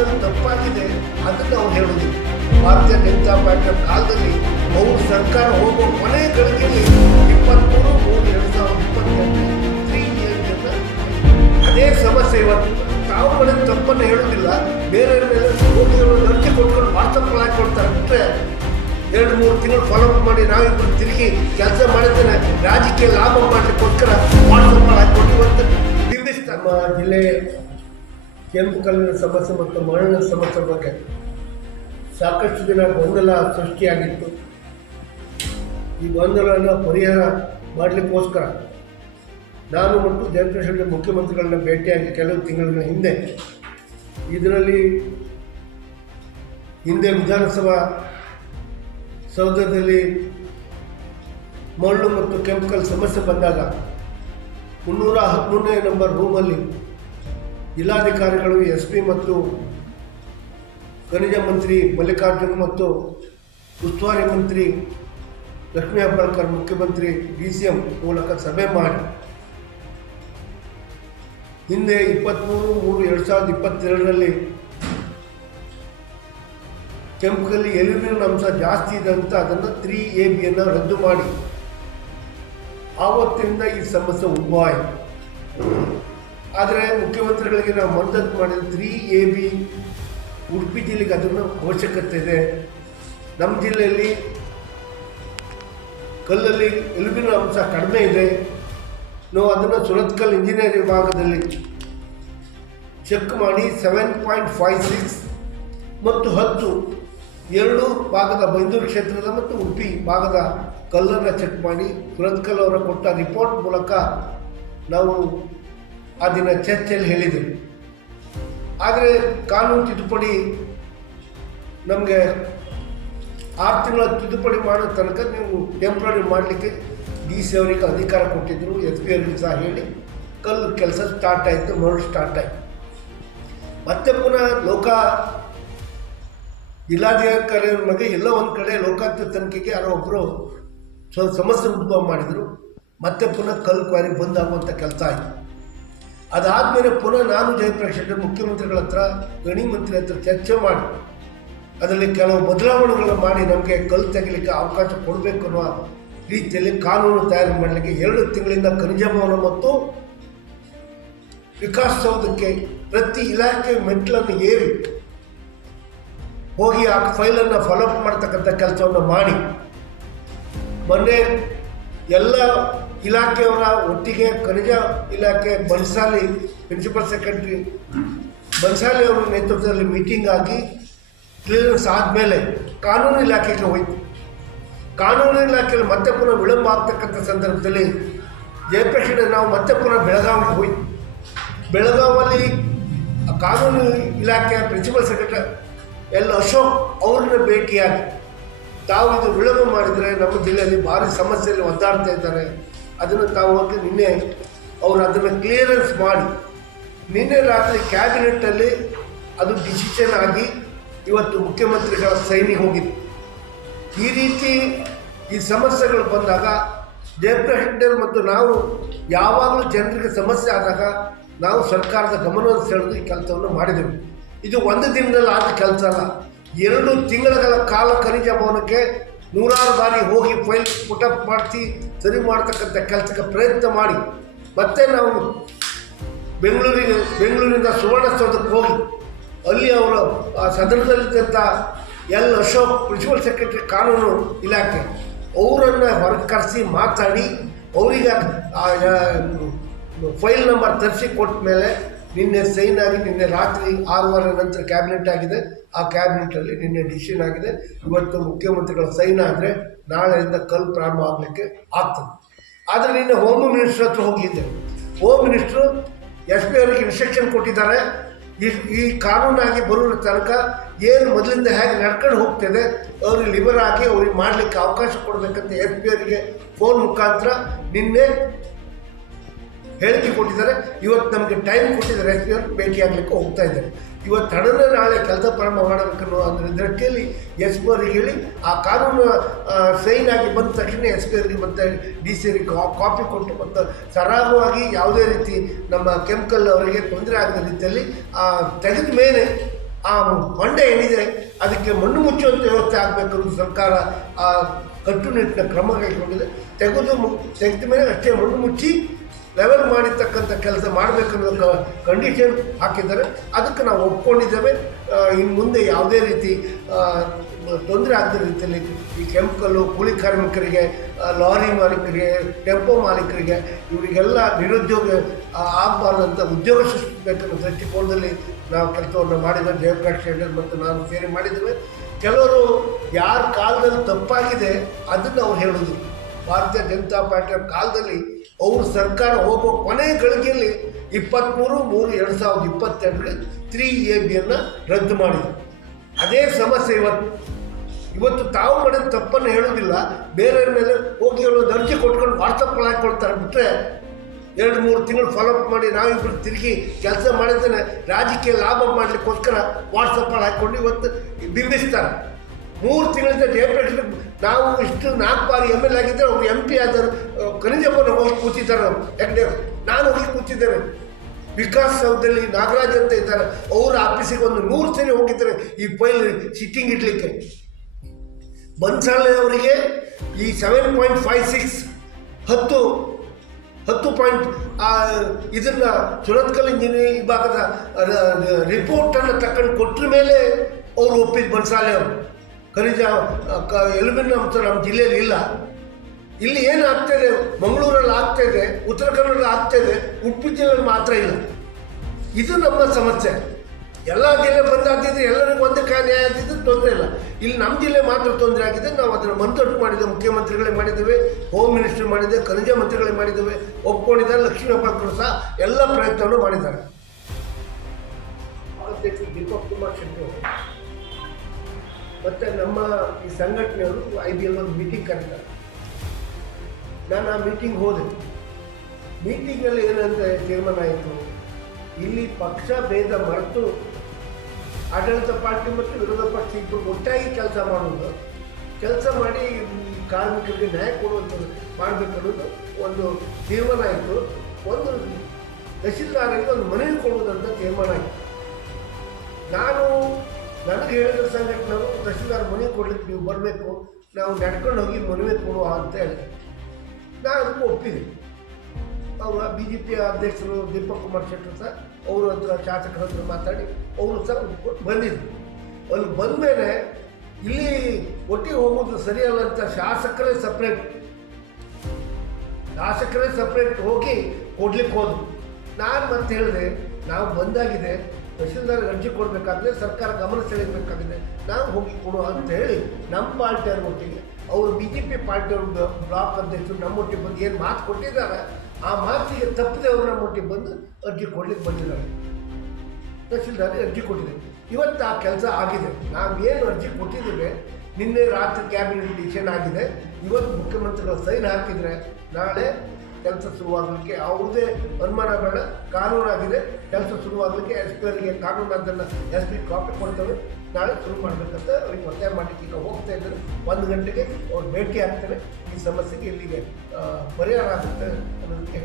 ಯಾವುದಾದ್ರು ತಪ್ಪಾಗಿದೆ ಅದನ್ನು ಅವ್ರು ಹೇಳೋದು ಭಾರತೀಯ ಜನತಾ ಪಾರ್ಟಿಯ ಕಾಲದಲ್ಲಿ ಅವರು ಸರ್ಕಾರ ಹೋಗುವ ಕೊನೆ ಗಳಿಗೆಯಲ್ಲಿ ಇಪ್ಪತ್ತ್ಮೂರು ಮೂರು ಎರಡು ಸಾವಿರದ ಇಪ್ಪತ್ತೆಂಟು ತ್ರೀ ಇಯರ್ಸ್ ಅದೇ ಸಮಸ್ಯೆ ಇವತ್ತು. ತಾವು ಮಾಡಿದ ತಪ್ಪನ್ನು ಹೇಳೋದಿಲ್ಲ ಬೇರೆ ಮೇಲೆ ಕೋಟಿಗಳನ್ನು ಕೊಟ್ಕೊಂಡು ಕೊಟ್ಕೊಂಡು ವಾಟ್ಸಪ್ ಹಾಕೊಡ್ತಾರೆ ಬಿಟ್ಟರೆ ಎರಡು, ಮೂರು ತಿಂಗಳು ಫಾಲೋ ಅಪ್ ಮಾಡಿ ನಾವಿಬ್ಬರು ತಿರುಗಿ ಕೆಲಸ ಮಾಡಿದ್ದೇನೆ. ರಾಜಕೀಯ ಲಾಭ ಮಾಡಲಿಕ್ಕೋಸ್ಕರ ವಾಟ್ಸಪ್ ಹಾಕೊಂಡು ಇವತ್ತು ಬಿಂಬಿಸ್ತಾರೆ. ನಮ್ಮ ಜಿಲ್ಲೆ ಕೆಂಪು ಕಲ್ಲಿನ ಸಮಸ್ಯೆ ಮತ್ತು ಮರಳಿನ ಸಮಸ್ಯೆ ಬಗ್ಗೆ ಸಾಕಷ್ಟು ದಿನ ಗೊಂದಲ ಸೃಷ್ಟಿಯಾಗಿತ್ತು. ಈ ಗೊಂದಲನ ಪರಿಹಾರ ಮಾಡಲಿಕ್ಕೋಸ್ಕರ ನಾನು ಮತ್ತು ಜಯಪ್ರಕಾಶ್ ರೆಡ್ಡಿ ಮುಖ್ಯಮಂತ್ರಿಗಳನ್ನ ಭೇಟಿಯಾಗಿ ಕೆಲವು ತಿಂಗಳ ಹಿಂದೆ ಇದರಲ್ಲಿ ಹಿಂದೆ ವಿಧಾನಸಭಾ ಸೌಧದಲ್ಲಿ ಮರಳು ಮತ್ತು ಕೆಮಿಕಲ್ ಸಮಸ್ಯೆ ಬಂದಾಗ ಮುನ್ನೂರ ಹದಿಮೂರನೇ ನಂಬರ್ ರೂಮಲ್ಲಿ ಜಿಲ್ಲಾಧಿಕಾರಿಗಳು ಎಸ್ ಪಿ ಮತ್ತು ಖನಿಜ ಮಂತ್ರಿ ಮಲ್ಲಿಕಾರ್ಜುನ್ ಮತ್ತು ಉಸ್ತುವಾರಿ ಮಂತ್ರಿ ಲಕ್ಷ್ಮೀ ಹೆಬ್ಬಾಳ್ಕರ್, ಮುಖ್ಯಮಂತ್ರಿ ಡಿ ಸಿ ಎಂ ಮೂಲಕ ಸಭೆ ಮಾಡಿ ಹಿಂದೆ ಇಪ್ಪತ್ತ್ಮೂರು ಮೂರು ಎರಡು ಸಾವಿರದ ಇಪ್ಪತ್ತೆರಡರಲ್ಲಿ ಕೆಂಪಲ್ಲಿ ಎಲಿಮಿನ ಅಂಶ ಜಾಸ್ತಿ ಇದೆ ಅಂತ ಅದನ್ನು ತ್ರೀ ಎ ಬಿಯನ್ನು ರದ್ದು ಮಾಡಿ. ಆವತ್ತಿನಿಂದ ಈ ಸಮಸ್ಯೆ ಆಯಿತು. ಆದರೆ ಮುಖ್ಯಮಂತ್ರಿಗಳಿಗೆ ನಾವು ಮದ್ದತು ಮಾಡಿದ ತ್ರೀ ಎ ಬಿ ಉಡುಪಿ ಜಿಲ್ಲೆಗೆ ಅದನ್ನು ಅವಶ್ಯಕತೆ ಇದೆ. ನಮ್ಮ ಜಿಲ್ಲೆಯಲ್ಲಿ ಕಲ್ಲಲ್ಲಿ ಎಲುಬಿನ ಅಂಶ ಕಡಿಮೆ ಇದೆ. ನಾವು ಅದನ್ನು ಸುರತ್ಕಲ್ ಇಂಜಿನಿಯರ್ ವಿಭಾಗದಲ್ಲಿ ಚೆಕ್ ಮಾಡಿ ಸೆವೆನ್ ಪಾಯಿಂಟ್ ಫೈವ್ ಸಿಕ್ಸ್ ಮತ್ತು ಹತ್ತು ಎರಡು ಭಾಗದ ಬೈಂದೂರು ಕ್ಷೇತ್ರದ ಮತ್ತು ಉಡುಪಿ ಭಾಗದ ಕಲ್ಲನ್ನು ಚೆಕ್ ಮಾಡಿ ಸುರತ್ಕಲ್ ಅವರ ಕೊಟ್ಟ ರಿಪೋರ್ಟ್ ಮೂಲಕ ನಾವು ಆ ದಿನ ಚರ್ಚೆಯಲ್ಲಿ ಹೇಳಿದರು. ಆದರೆ ಕಾನೂನು ತಿದ್ದುಪಡಿ ನಮಗೆ ಆರು ತಿಂಗಳ ತಿದ್ದುಪಡಿ ಮಾಡೋ ತನಕ ನೀವು ಟೆಂಪ್ರರಿ ಮಾಡಲಿಕ್ಕೆ ಡಿ ಸಿ ಅವರಿಗೆ ಅಧಿಕಾರ ಕೊಟ್ಟಿದ್ದರು ಎಸ್ ಪಿ ಅವರಿಗೆ ಸಹ ಹೇಳಿ ಕಲ್ಲು ಕೆಲಸ ಸ್ಟಾರ್ಟ್ ಆಯಿತು, ಮರಳು ಸ್ಟಾರ್ಟ್ ಆಯಿತು. ಮತ್ತೆ ಪುನಃ ಲೋಕ ಜಿಲ್ಲಾಧಿಕಾರಿಯ ಮಗ ಎಲ್ಲ ಒಂದು ಕಡೆ ಲೋಕಾಯುಕ್ತ ತನಿಖೆಗೆ ಯಾರೋ ಒಬ್ಬರು ಸ್ವಲ್ಪ ಸಮಸ್ಯೆ ಉದ್ಭವ ಮಾಡಿದರು. ಮತ್ತೆ ಪುನಃ ಕಲ್ಲು ಕ್ವಾರಿ ಬಂದಾಗುವಂಥ ಕೆಲಸ ಆಯಿತು. ಅದಾದಮೇಲೆ ಪುನಃ ನಾನು ಜಯಪ್ರಕಾಶ್ ರೆಡ್ಡಿ ಮುಖ್ಯಮಂತ್ರಿಗಳ ಹತ್ರ, ಗಣಿ ಮಂತ್ರಿ ಹತ್ರ ಚರ್ಚೆ ಮಾಡಿ, ಅದರಲ್ಲಿ ಕೆಲವು ಬದಲಾವಣೆಗಳನ್ನು ಮಾಡಿ ನಮಗೆ ಕಲ್ಲು ತೆಗಿಲಿಕ್ಕೆ ಅವಕಾಶ ಕೊಡಬೇಕು ಅನ್ನುವ ರೀತಿಯಲ್ಲಿ ಕಾನೂನು ತಯಾರು ಮಾಡಲಿಕ್ಕೆ ಎರಡು ತಿಂಗಳಿಂದ ಖನಿಜ ಭವನ ಮತ್ತು ವಿಕಾಸಸೌಧಕ್ಕೆ ಪ್ರತಿ ಇಲಾಖೆ ಮೆಟ್ಲನ್ನು ಏರಿ ಹೋಗಿ ಆ ಫೈಲನ್ನು ಫಾಲೋಅಪ್ ಮಾಡ್ತಕ್ಕಂಥ ಕೆಲಸವನ್ನು ಮಾಡಿ. ಮೊನ್ನೆ ಎಲ್ಲ ಇಲಾಖೆಯವರ ಒಟ್ಟಿಗೆ ಖನಿಜ ಇಲಾಖೆ, ಬನ್ಸಾಲಿ ಪ್ರಿನ್ಸಿಪಲ್ ಸೆಕ್ರೆಟರಿ ಬನ್ಸಾಲಿ ಅವರ ನೇತೃತ್ವದಲ್ಲಿ ಮೀಟಿಂಗ್ ಆಗಿ ಕ್ಲಿಯರೆನ್ಸ್ ಆದಮೇಲೆ ಕಾನೂನು ಇಲಾಖೆಗೆ ಹೋಯ್ತು. ಕಾನೂನು ಇಲಾಖೆಯಲ್ಲಿ ಮತ್ತೆ ಪುನಃ ವಿಳಂಬ ಆಗ್ತಕ್ಕಂಥ ಸಂದರ್ಭದಲ್ಲಿ ಜಯಪ್ರಶ್ನೆ ನಾವು ಮತ್ತೆ ಪುನಃ ಬೆಳಗಾವಿಗೆ ಹೋಯ್ತು. ಬೆಳಗಾವಲ್ಲಿ ಕಾನೂನು ಇಲಾಖೆಯ ಪ್ರಿನ್ಸಿಪಲ್ ಸೆಕ್ರೆಟರಿ ಎಲ್ ಅಶೋಕ್ ಅವ್ರನ್ನ ಭೇಟಿಯಾಗಿ ತಾವು ಇದು ವಿಳಂಬ ಮಾಡಿದರೆ ನಮ್ಮ ಜಿಲ್ಲೆಯಲ್ಲಿ ಭಾರಿ ಸಮಸ್ಯೆಯಲ್ಲಿ ಒದ್ದಾಡ್ತಾ ಇದ್ದಾರೆ. ಅದನ್ನು ತಾವು ಹೋಗಿ ನಿನ್ನೆ ಅವರು ಅದನ್ನು ಕ್ಲಿಯರೆನ್ಸ್ ಮಾಡಿ, ನಿನ್ನೆ ರಾತ್ರಿ ಕ್ಯಾಬಿನೆಟ್ಟಲ್ಲಿ ಅದು ಡಿಸಿಷನ್ ಆಗಿ ಇವತ್ತು ಮುಖ್ಯಮಂತ್ರಿಗಳ ಸೈನಿಗೆ ಹೋಗಿದೆ. ಈ ರೀತಿ ಈ ಸಮಸ್ಯೆಗಳು ಬಂದಾಗ ದೇವ್ರ ಹೆಗ್ಡೆ ಮತ್ತು ನಾವು ಯಾವಾಗಲೂ ಜನರಿಗೆ ಸಮಸ್ಯೆ ಆದಾಗ ನಾವು ಸರ್ಕಾರದ ಗಮನವನ್ನು ಸೆಳೆದು ಈ ಕೆಲಸವನ್ನು ಮಾಡಿದೆವು. ಇದು ಒಂದು ದಿನದಲ್ಲಿ ಆದ ಕೆಲಸ ಅಲ್ಲ, ಎರಡು ತಿಂಗಳ ಕಾಲ ಖನಿಜ ಭವನಕ್ಕೆ ನೂರಾರು ಬಾರಿ ಹೋಗಿ ಫೈಲ್ ಪುಟಪ್ ಮಾಡಿಸಿ, ಸರಿ ಮಾಡ್ತಕ್ಕಂಥ ಕೆಲಸಕ್ಕೆ ಪ್ರಯತ್ನ ಮಾಡಿ. ಮತ್ತೆ ನಾವು ಬೆಂಗಳೂರಿಗೆ ಬೆಂಗಳೂರಿನಿಂದ ಸುವರ್ಣಸೌಧಕ್ಕೆ ಹೋಗಿ, ಅಲ್ಲಿ ಅವರು ಆ ಸದನದಲ್ಲಿದ್ದಂಥ ಎಲ್ ಅಶೋಕ್, ಪ್ರಿನ್ಸಿಪಲ್ ಸೆಕ್ರೆಟರಿ ಕಾನೂನು ಇಲಾಖೆ, ಅವರನ್ನು ಹೊರಗೆ ಕರೆಸಿ ಮಾತಾಡಿ, ಅವರಿಗೆ ಫೈಲ್ ನಂಬರ್ ತರಿಸಿ ಕೊಟ್ಟ ಮೇಲೆ ನಿನ್ನೆ ಸೈನ್ ಆಗಿ, ನಿನ್ನೆ ರಾತ್ರಿ ಆರೂವರೆ ನಂತರ ಕ್ಯಾಬಿನೆಟ್ ಆಗಿದೆ. ಆ ಕ್ಯಾಬಿನೆಟಲ್ಲಿ ನಿನ್ನೆ ಡಿಸಿಷನ್ ಆಗಿದೆ. ಇವತ್ತು ಮುಖ್ಯಮಂತ್ರಿಗಳ ಸೈನ್ ಆದರೆ ನಾಳೆಯಿಂದ ಕಲ್ ಪ್ರಾರಂಭ ಆಗಲಿಕ್ಕೆ ಆಗ್ತದೆ. ಆದರೆ ನಿನ್ನೆ ಹೋಮ್ ಮಿನಿಸ್ಟ್ರ್ ಹತ್ರ ಹೋಗಿದ್ದೆ ಹೋಮ್ ಮಿನಿಸ್ಟ್ರು ಎಸ್ ಪಿ ಅವರಿಗೆ ಇನ್ಸ್ಟ್ರಕ್ಷನ್ ಕೊಟ್ಟಿದ್ದಾರೆ. ಈ ಈ ಕಾನೂನಾಗಿ ಬರುವ ತನಕ ಏನು ಮೊದಲಿಂದ ಹೇಗೆ ನಡ್ಕೊಂಡು ಹೋಗ್ತದೆ, ಅವ್ರಿಗೆ ಲಿಬರ್ ಆಗಿ ಅವ್ರಿಗೆ ಮಾಡಲಿಕ್ಕೆ ಅವಕಾಶ ಕೊಡಬೇಕಂತ ಎಸ್ ಪಿ ಅವರಿಗೆ ಫೋನ್ ಮುಖಾಂತರ ನಿನ್ನೆ ಹೇಳಿಕೆ ಕೊಟ್ಟಿದ್ದಾರೆ. ಇವತ್ತು ನಮಗೆ ಟೈಮ್ ಕೊಟ್ಟಿದ್ದಾರೆ. ಎಸ್ ಪಿ ಅವ್ರು ಭೇಟಿ ಆಗಲಿಕ್ಕೆ ಹೋಗ್ತಾ ಇದ್ದಾರೆ. ಇವತ್ತು ತಡನೇ ನಾಳೆ ಕೆಲಸ ಪ್ರಾರಂಭ ಮಾಡಬೇಕನ್ನೋ ಅದರ ದೃಷ್ಟಿಯಲ್ಲಿ ಎಸ್ ಪಿ ಅವರಿಗೆ ಹೇಳಿ, ಆ ಕಾನೂನು ಸೈನ್ ಆಗಿ ಬಂದ ತಕ್ಷಣ ಎಸ್ ಪಿ ಅವರಿಗೆ ಮತ್ತು ಡಿ ಸಿ ಅವರಿಗೆ ಕಾಪಿ ಕೊಟ್ಟು ಮತ್ತು ಸರಾಗವಾಗಿ ಯಾವುದೇ ರೀತಿ ನಮ್ಮ ಕೆಮಿಕಲ್ ಅವರಿಗೆ ತೊಂದರೆ ಆಗದ ರೀತಿಯಲ್ಲಿ ತೆಗೆದ ಮೇಲೆ ಆ ಹೊಂಡ ಏನಿದೆ, ಅದಕ್ಕೆ ಮಣ್ಣು ಮುಚ್ಚುವಂಥ ವ್ಯವಸ್ಥೆ ಆಗಬೇಕು ಸರ್ಕಾರ, ಆ, ಕಟ್ಟುನಿಟ್ಟಿನ ಕ್ರಮ ಕೈಗೊಂಡಿದೆ. ತೆಗೆದು ತೆಗೆದ ಮೇಲೆ ಅಷ್ಟೇ ಮಣ್ಣು ಮುಚ್ಚಿ ಲೆವೆಲ್ ಮಾಡಿರ್ತಕ್ಕಂಥ ಕೆಲಸ ಮಾಡಬೇಕನ್ನೋ ಕಂಡೀಷನ್ ಹಾಕಿದ್ದಾರೆ. ಅದಕ್ಕೆ ನಾವು ಒಪ್ಕೊಂಡಿದ್ದೇವೆ. ಇನ್ನು ಮುಂದೆ ಯಾವುದೇ ರೀತಿ ತೊಂದರೆ ಆಗದ ರೀತಿಯಲ್ಲಿ ಈ ಕೆಮಿಕಲ್ಲು ಕೂಲಿ ಕಾರ್ಮಿಕರಿಗೆ ಲಾರಿ ಮಾಲೀಕರಿಗೆ, ಟೆಂಪೋ ಮಾಲೀಕರಿಗೆ ಇವರಿಗೆಲ್ಲ ನಿರುದ್ಯೋಗ ಆಗಬಾರ್ದಂಥ ಉದ್ಯೋಗ ಸೃಷ್ಟಿಸಬೇಕನ್ನೋ ದೃಷ್ಟಿಕೋನದಲ್ಲಿ ನಾವು ಕೆಲಸವನ್ನು ಮಾಡಿದ್ದೇವೆ. ಜಯಪ್ರಕಾಶ್ ಶೆಟ್ಟರ್ ಮತ್ತು ನಾನು ಸೇರಿ ಮಾಡಿದ್ದೇವೆ. ಕೆಲವರು ಯಾರ ಕಾಲದಲ್ಲಿ ತಪ್ಪಾಗಿದೆ ಅದನ್ನು ಅವ್ರು ಹೇಳೋದು. ಭಾರತೀಯ ಜನತಾ ಪಾರ್ಟಿಯ ಕಾಲದಲ್ಲಿ ಅವರು ಸರ್ಕಾರ ಹೋಗೋ ಕೊನೆ ಗಳಿಗೆಯಲ್ಲಿ ಇಪ್ಪತ್ತ್ಮೂರು ಮೂರು, ಎರಡು ಸಾವಿರದ ಇಪ್ಪತ್ತೆರಡರಲ್ಲಿ ತ್ರೀ ಎ ಬಿಯನ್ನು ರದ್ದು ಮಾಡಿದರು. ಅದೇ ಸಮಸ್ಯೆ ಇವತ್ತು. ಇವತ್ತು ತಾವು ಮಾಡಿದ ತಪ್ಪನ್ನು ಹೇಳೋದಿಲ್ಲ ಬೇರೆಯವ್ರ ಮೇಲೆ ಹೋಗಿ ಹೇಳೋದು ಅರ್ಜಿ ಕೊಟ್ಕೊಂಡು ವಾಟ್ಸಪ್ಪಲ್ಲಿ ಹಾಕ್ಕೊಳ್ತಾರೆ ಬಿಟ್ಟರೆ ಎರಡು, ಮೂರು ತಿಂಗಳು ಫಾಲೋಅಪ್ ಮಾಡಿ ನಾವಿಬ್ಬರು ತಿರುಗಿ ಕೆಲಸ ಮಾಡಿದ್ದೇನೆ. ರಾಜಕೀಯ ಲಾಭ ಮಾಡಲಿಕ್ಕೋಸ್ಕರ ವಾಟ್ಸಪ್ಪಲ್ಲಿ ಹಾಕ್ಕೊಂಡು ಇವತ್ತು ಬಿಂಬಿಸ್ತಾರೆ. ಮೂರು ತಿಂಗಳಿಂದ ಜಯಪ್ರಕಾಶ್ ನಾವು ಇಷ್ಟು ನಾಲ್ಕು ಬಾರಿ ಎಂ ಎಲ್ ಆಗಿದ್ದರೆ ಅವ್ರು ಎಂ ಪಿ ಆದರು ಖನಿಜಪ್ಪನ ಹೋಗಿ ಕೂತಿದ್ದಾರೆ. ಯಾಕಂದರೆ ನಾನು ಹೋಗಿ ಕೂತಿದ್ದೇನೆ. ವಿಕಾಸ್ ಸೌಧದಲ್ಲಿ ನಾಗರಾಜ್ ಅಂತ ಇದ್ದಾರೆ. ಅವ್ರ ಆಫೀಸಿಗೆ ಒಂದು ನೂರು ಸರಿ ಹೋಗಿದ್ದಾರೆ ಈ ಫೈಲ್ ಸಿಟ್ಟಿಂಗ್ ಇಡಲಿಕ್ಕೆ. ಬನ್ಸಾಲೆ ಅವರಿಗೆ ಈ ಸೆವೆನ್ ಪಾಯಿಂಟ್ ಫೈವ್ ಸಿಕ್ಸ್ ಹತ್ತು ಹತ್ತು ಪಾಯಿಂಟ್ ಇದನ್ನು ಸುರತ್ಕಲ್ ಇಂಜಿನಿಯರಿಂಗ್ ವಿಭಾಗದ ರಿಪೋರ್ಟನ್ನು ತಕ್ಕಂಡು ಕೊಟ್ಟರ ಮೇಲೆ ಅವರು ಒಪ್ಪಿದ್ದು ಬನ್ಸಾಲೆ ಅವರು ಖನಿಜ ಅಂಶ ನಮ್ಮ ಜಿಲ್ಲೆಯಲ್ಲಿ ಇಲ್ಲ. ಇಲ್ಲಿ ಏನು ಆಗ್ತಾಯಿದೆ ಮಂಗಳೂರಲ್ಲಿ ಆಗ್ತಾ ಇದೆ, ಉತ್ತರ ಕನ್ನಡದಲ್ಲಿ ಆಗ್ತಾ ಇದೆ, ಉಡುಪಿ ಜಿಲ್ಲೆಯಲ್ಲಿ ಮಾತ್ರ ಇಲ್ಲ. ಇದು ನಮ್ಮ ಸಮಸ್ಯೆ. ಎಲ್ಲ ಜಿಲ್ಲೆ ಬಂದಾಗ್ತಿದ್ರೆ ಎಲ್ಲರಿಗೂ ಒಂದು ನ್ಯಾಯ ಆಗ್ತಿದ್ರೆ ತೊಂದರೆ ಇಲ್ಲ. ಇಲ್ಲಿ ನಮ್ಮ ಜಿಲ್ಲೆ ಮಾತ್ರ ತೊಂದರೆ ಆಗಿದೆ. ನಾವು ಅದನ್ನು ಮಂತಟ್ಟು ಮಾಡಿದ್ದೇವೆ ಮುಖ್ಯಮಂತ್ರಿಗಳೇ ಮಾಡಿದ್ದೇವೆ ಹೋಮ್ ಮಿನಿಸ್ಟರ್ ಮಾಡಿದ್ದೇವೆ ಖನಿಜ ಮಂತ್ರಿಗಳೇ ಮಾಡಿದ್ದೇವೆ ಒಪ್ಕೊಂಡಿದ್ದಾರೆ ಲಕ್ಷ್ಮೀ ಹೆಬ್ಬಾಳ್ಕರ್ ಸಹ ಎಲ್ಲ ಪ್ರಯತ್ನವನ್ನು ಮಾಡಿದ್ದಾರೆ. ದೀಪಕ್ ಕುಮಾರ್ ಶೆಟ್ಟಿ ಮತ್ತು ನಮ್ಮ ಈ ಸಂಘಟನೆಯವರು ಐ ಬಿ ಎಲ್ ಒಂದು ಮೀಟಿಂಗ್ ಕರೀತಾರೆ. ನಾನು ಆ ಮೀಟಿಂಗ್ ಹೋದೆ. ಮೀಟಿಂಗಲ್ಲಿ ಏನಂತ ತೀರ್ಮಾನ ಆಯಿತು? ಇಲ್ಲಿ ಪಕ್ಷ ಭೇದ ಮರೆತು ಆಡಳಿತ ಪಾರ್ಟಿ ಮತ್ತು ವಿರೋಧ ಪಕ್ಷ ಇಬ್ಬರು ಒಟ್ಟಾಗಿ ಕೆಲಸ ಮಾಡೋದು ಕೆಲಸ ಮಾಡಿ ಕಾರ್ಮಿಕರಿಗೆ ನ್ಯಾಯ ಕೊಡುವಂಥದ್ದು ಮಾಡಬೇಕನ್ನೋದು ಒಂದು ತೀರ್ಮಾನ ಆಯಿತು. ಒಂದು ತಹಶೀಲ್ದಾರರಿಗೆ ಒಂದು ಮನವಿ ಕೊಡುವುದಂತ ತೀರ್ಮಾನ ಆಯಿತು. ನಾನು ನನಗೆ ಹೇಳಿದ್ರು ಹೇಳಿದ ನಾವು ತಹಸೀಲ್ದಾರ್ ಮನೆ ಕೊಡ್ಲಿಕ್ಕೆ ನೀವು ಬರಬೇಕು? ನಾವು ನಡ್ಕೊಂಡು ಹೋಗಿ ಮನವಿ ಕೊಡುವ ಅಂತ ಹೇಳಿದೆ ನಾನು ಅದಕ್ಕೆ ಒಪ್ಪಿದೆ. ಅವರ ಬಿ ಜೆ ಪಿ ಅಧ್ಯಕ್ಷರು ದೀಪಕ್ ಕುಮಾರ್ ಶೆಟ್ಟರು ಸಹ ಅವ್ರ ಹತ್ರ ಶಾಸಕರ ಹತ್ರ ಮಾತಾಡಿ ಅವರು ಸಹ ಒಪ್ಕೊಂಡು ಬಂದಿದ್ರು. ಅಲ್ಲಿ ಬಂದ ಮೇಲೆ ಇಲ್ಲಿ ಒಟ್ಟಿಗೆ ಹೋಗೋದು ಸರಿಯಲ್ಲ ಅಂತ ಶಾಸಕರೇ ಸಪ್ರೇಟ್ ಶಾಸಕರೇ ಸಪ್ರೇಟ್ ಹೋಗಿ ಕೊಡ್ಲಿಕ್ಕೆ ಹೋದ್ರು. ನಾನು ಮತ್ತೆ ಹೇಳಿದೆ, ನಾವು ಬಂದಾಗಿದೆ ತಹಶೀಲ್ದಾರ್ ಅರ್ಜಿ ಕೊಡಬೇಕಾದ್ರೆ ಸರ್ಕಾರ ಗಮನ ಸೆಳೆಯಬೇಕಾಗಿದೆ. ನಾವು ಹೋಗಿ ಕೊಡುವ ಅಂತ ಹೇಳಿ ನಮ್ಮ ಪಾರ್ಟಿಯವ್ರ ಒಟ್ಟಿಗೆ ಅವರು ಬಿ ಜೆ ಪಿ ಪಾರ್ಟಿಯವ್ರ ಬ್ಲಾಕ್ ಅಧ್ಯಕ್ಷರು ನಮ್ಮೊಟ್ಟಿಗೆ ಬಂದು ಏನು ಮಾತು ಕೊಟ್ಟಿದ್ದಾರೆ, ಆ ಮಾತಿಗೆ ತಪ್ಪದೆ ಅವರು ನಮ್ಮೊಟ್ಟಿಗೆ ಬಂದು ಅರ್ಜಿ ಕೊಡ್ಲಿಕ್ಕೆ ಬಂದಿದ್ದಾರೆ. ತಹಶೀಲ್ದಾರ್ ಅರ್ಜಿ ಕೊಟ್ಟಿದೆ. ಇವತ್ತು ಆ ಕೆಲಸ ಆಗಿದೆ. ನಾವು ಏನು ಅರ್ಜಿ ಕೊಟ್ಟಿದ್ದೇವೆ, ನಿನ್ನೆ ರಾತ್ರಿ ಕ್ಯಾಬಿನೆಟ್ ಡಿಸಿಷನ್ ಆಗಿದೆ. ಇವತ್ತು ಮುಖ್ಯಮಂತ್ರಿಗಳು ಸೈನ್ ಹಾಕಿದರೆ ನಾಳೆ ಕೆಲಸ ಶುರುವಾಗಲಿಕ್ಕೆ ಯಾವುದೇ ಅನುಮಾನ ಬೇಡ ಕಾನೂನಾಗಿದೆ. ಕೆಲಸ ಶುರುವಾಗಲಿಕ್ಕೆ ಎಸ್ ಪಿ ಅವರಿಗೆ ಕಾನೂನು ಅದನ್ನು ಎಸ್ ಪಿ ಕಾಪಿ ಕೊಡ್ತೇವೆ. ನಾಳೆ ಶುರು ಮಾಡಬೇಕಂತ ಅವ್ರಿಗೆ ಒತ್ತಾಯ ಮಾಡಲಿಕ್ಕೆ ಈಗ ಹೋಗ್ತಾ ಇದ್ದಾರೆ. ಒಂದು ಗಂಟೆಗೆ ಅವ್ರು ಭೇಟಿ ಆಗ್ತಾರೆ ಈ ಸಮಸ್ಯೆಗೆ ಇಲ್ಲಿಗೆ ಪರಿಹಾರ ಆಗುತ್ತೆ ಅನ್ನೋದಕ್ಕೆ